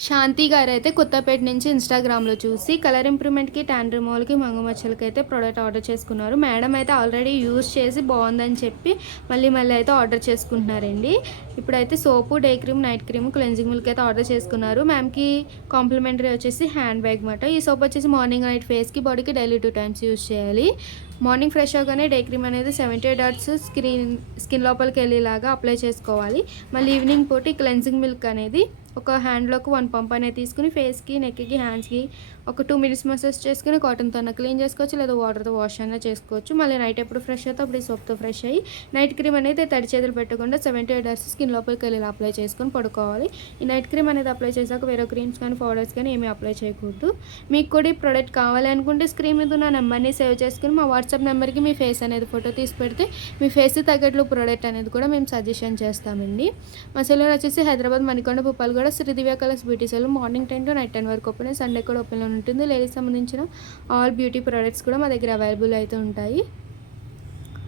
శాంతి గారైతే కొత్తపేట నుంచి ఇన్‌స్టాగ్రామ్‌లో చూసి కలర్ ఇంప్రూవ్‌మెంట్‌కి, టాన్ రిమూవల్‌కి, మంగు మచ్చలకైతే ప్రొడక్ట్ ఆర్డర్ చేసుకున్నారు. మేడం అయితే ఆల్రెడీ యూజ్ చేసి బావుందని చెప్పి మళ్ళీ అయితే ఆర్డర్ చేసుకుంటున్నారండి. ఇప్పుడైతే soap, day cream, night cream, cleansing milk అయితే ఆర్డర్ చేసుకున్నారు. మ్యామ్‌కి కాంప్లిమెంటరీ వచ్చేసి హ్యాండ్ బ్యాగ్ మాట. ఈ సోప్ వచ్చేసి మార్నింగ్, నైట్ ఫేస్‌కి, బాడీకి డైలీ 2 టైమ్స్ యూజ్ చేయాలి. మార్నింగ్ ఫ్రెష్ అవ్వగానే డే క్రీమ్ అనేది 78 డాట్స్ స్కిన్ లోపలికి వెళ్ళేలాగా అప్లై చేసుకోవాలి. మళ్ళీ ఈవినింగ్ పూట క్లెన్జింగ్ మిల్క్ అనేది ఒక హ్యాండ్‌లోకి 1 పంప్ అనేది తీసుకొని ఫేస్‌కి, నెక్‌కి, హ్యాండ్స్‌కి ఒక 2 మినిట్స్ మసాజ్ చేసుకొని కాటన్‌తో అన్నా క్లీన్ చేసుకోవచ్చు, లేదా వాటర్‌తో వాష్ అయినా చేసుకోవచ్చు. మళ్ళీ నైట్ ఎప్పుడు ఫ్రెష్ అవుతే అప్పుడు ఈ సోప్‌తో ఫ్రెష్ అయ్యి నైట్ క్రీమ్ అనేది తడి చేతులు పెట్టకుండా 78 అవర్స్ స్కిన్ లోపలికి వెళ్ళేలా అప్లై చేసుకొని పడుకోవాలి. ఈ నైట్ క్రీమ్ అనేది అప్లై చేశాక వేరే క్రీమ్స్ కానీ, పౌడర్స్ కానీ ఏమీ అప్లై చేయకూడదు. మీకు కూడా ఈ ప్రొడక్ట్ కావాలి అనుకుంటే స్క్రీన్ మీద ఉన్న నెంబర్‌ని సేవ్ చేసుకొని మా వాట్సాప్ నెంబర్‌కి మీ ఫేస్ అనేది ఫోటో తీసి పెడితే మీ ఫేస్‌కి తగ్గట్లు ప్రొడక్ట్ అనేది కూడా మేము సజెషన్ చేస్తామండి. మా సెలూన్ వచ్చేసి Hyderabad Manikonda, Puppalaguda, Sri Divya colours beauty salon. Morning 10 to night 10 వరకు ఓపెన్, సండే కూడా ఓపెన్‌లో ఉంటుంది. లేడీస్ సంబంధించిన ఆల్ బ్యూటీ ప్రొడక్ట్స్ కూడా మా దగ్గర అవైలబుల్ అయితే ఉంటాయి.